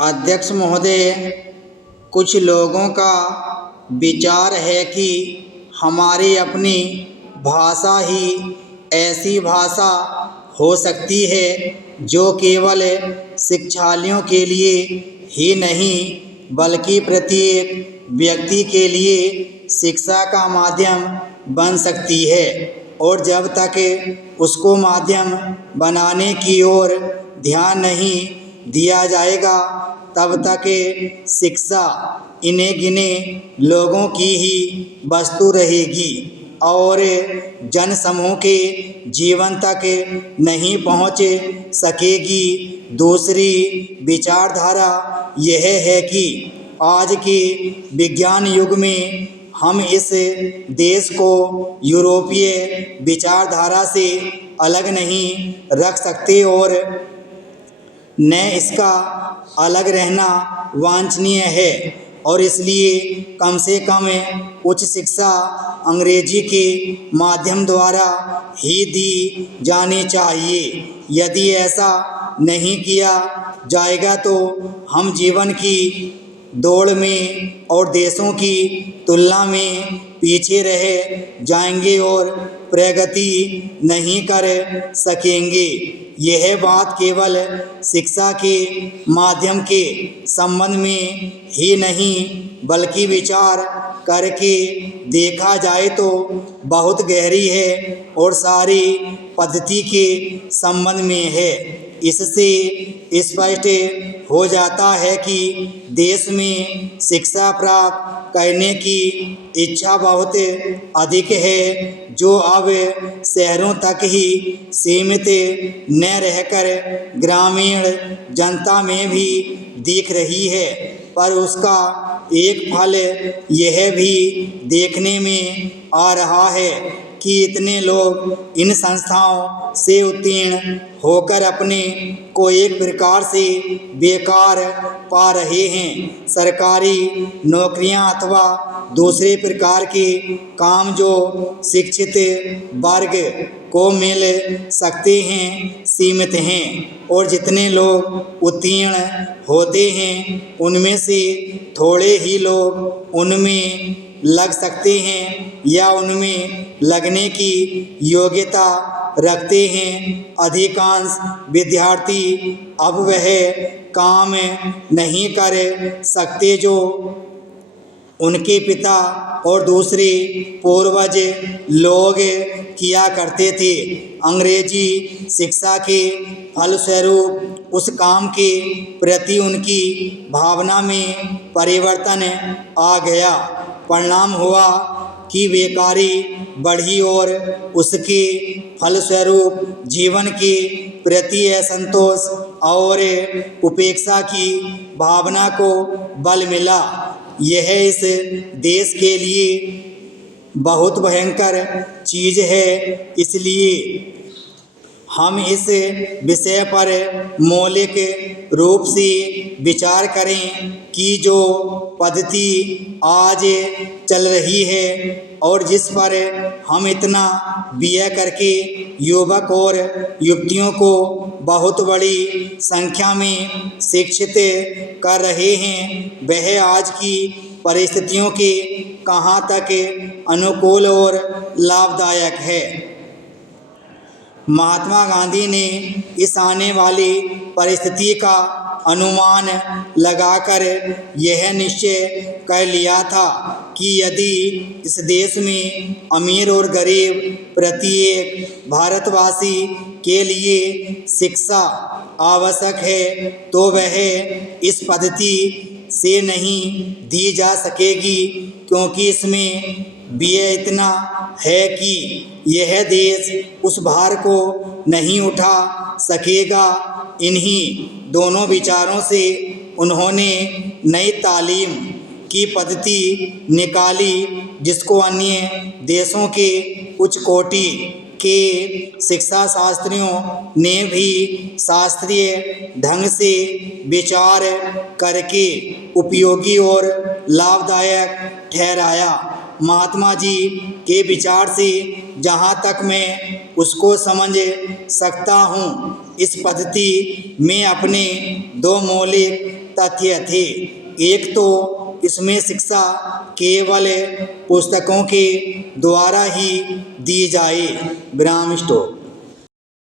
अध्यक्ष महोदय, कुछ लोगों का विचार है कि हमारी अपनी भाषा ही ऐसी भाषा हो सकती है जो केवल शिक्षार्थियों के लिए ही नहीं बल्कि प्रत्येक व्यक्ति के लिए शिक्षा का माध्यम बन सकती है। और जब तक उसको माध्यम बनाने की ओर ध्यान नहीं दिया जाएगा तब तक शिक्षा इन्हें गिने लोगों की ही वस्तु रहेगी और जनसमूह के जीवन तक नहीं पहुंच सकेगी। दूसरी विचारधारा यह है कि आज के विज्ञान युग में हम इस देश को यूरोपीय विचारधारा से अलग नहीं रख सकते और न इसका अलग रहना वांछनीय है और इसलिए कम से कम उच्च शिक्षा अंग्रेजी के माध्यम द्वारा ही दी जानी चाहिए। यदि ऐसा नहीं किया जाएगा तो हम जीवन की दौड़ में और देशों की तुलना में पीछे रह जाएंगे और प्रगति नहीं कर सकेंगे। यह बात केवल शिक्षा के माध्यम के संबंध में ही नहीं बल्कि विचार करके देखा जाए तो बहुत गहरी है और सारी पद्धति के संबंध में है। इससे स्पष्ट हो जाता है कि देश में शिक्षा प्राप्त करने की इच्छा बहुत अधिक है जो अब शहरों तक ही सीमित न रहकर ग्रामीण जनता में भी दिख रही है। पर उसका एक फल यह भी देखने में आ रहा है कि इतने लोग इन संस्थाओं से उत्तीर्ण होकर अपने को एक प्रकार से बेकार पा रहे हैं। सरकारी नौकरियां अथवा दूसरे प्रकार के काम जो शिक्षित वर्ग को मिल सकते हैं सीमित हैं और जितने लोग उत्तीर्ण होते हैं उनमें से थोड़े ही लोग उनमें लग सकते हैं या उनमें लगने की योग्यता रखते हैं। अधिकांश विद्यार्थी अब वह काम नहीं कर सकते जो उनके पिता और दूसरे पूर्वज लोग किया करते थे। अंग्रेजी शिक्षा के फलस्वरूप उस काम के प्रति उनकी भावना में परिवर्तन आ गया। परिणाम हुआ कि बेकारी बढ़ी और उसके फलस्वरूप जीवन के प्रति असंतोष और उपेक्षा की भावना को बल मिला। यह इस देश के लिए बहुत भयंकर चीज़ है। इसलिए हम इस विषय पर मौलिक रूप से विचार करें कि जो पद्धति आज चल रही है और जिस पर हम इतना व्यय करके युवक और युवतियों को बहुत बड़ी संख्या में शिक्षित कर रहे हैं वह आज की परिस्थितियों के कहाँ तक अनुकूल और लाभदायक है। महात्मा गांधी ने इस आने वाली परिस्थिति का अनुमान लगाकर यह निश्चय कर लिया था कि यदि इस देश में अमीर और गरीब प्रत्येक भारतवासी के लिए शिक्षा आवश्यक है तो वह इस पद्धति से नहीं दी जा सकेगी क्योंकि इसमें व्यय इतना है कि यह देश उस भार को नहीं उठा सकेगा। इन्हीं दोनों विचारों से उन्होंने नई तालीम की पद्धति निकाली जिसको अन्य देशों के उच्च कोटि के शिक्षा शास्त्रियों ने भी शास्त्रीय ढंग से विचार करके उपयोगी और लाभदायक ठहराया। महात्मा जी के विचार से जहाँ तक मैं उसको समझ सकता हूँ इस पद्धति में अपने दो मौलिक तथ्य थे। एक तो इसमें शिक्षा केवल पुस्तकों के द्वारा ही दी जाए। विराम स्टॉप।